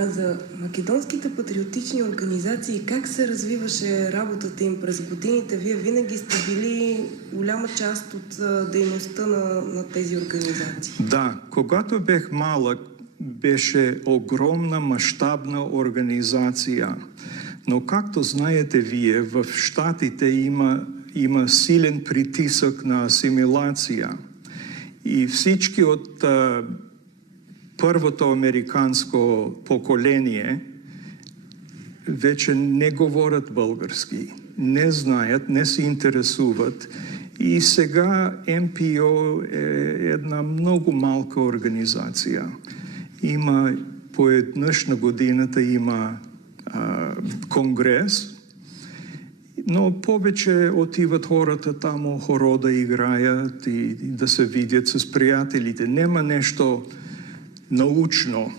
А за македонските патриотични организации, как се развиваше работата им през годините? Вие винаги сте били голяма част от дейността на тези организации. Да, когато бях малък, беше огромна, мащабна организация. Но както знаете вие, в Щатите има силен притисък на асимилация. И всички от първото американско поколение вече не говорят български, не знаят, не се интересуват. И сега МПО е една много малка организация. Има поеднъж на годината има конгрес, но повече отиват хората там, хоро да играят и да се видят с приятелите. Нема нещо научно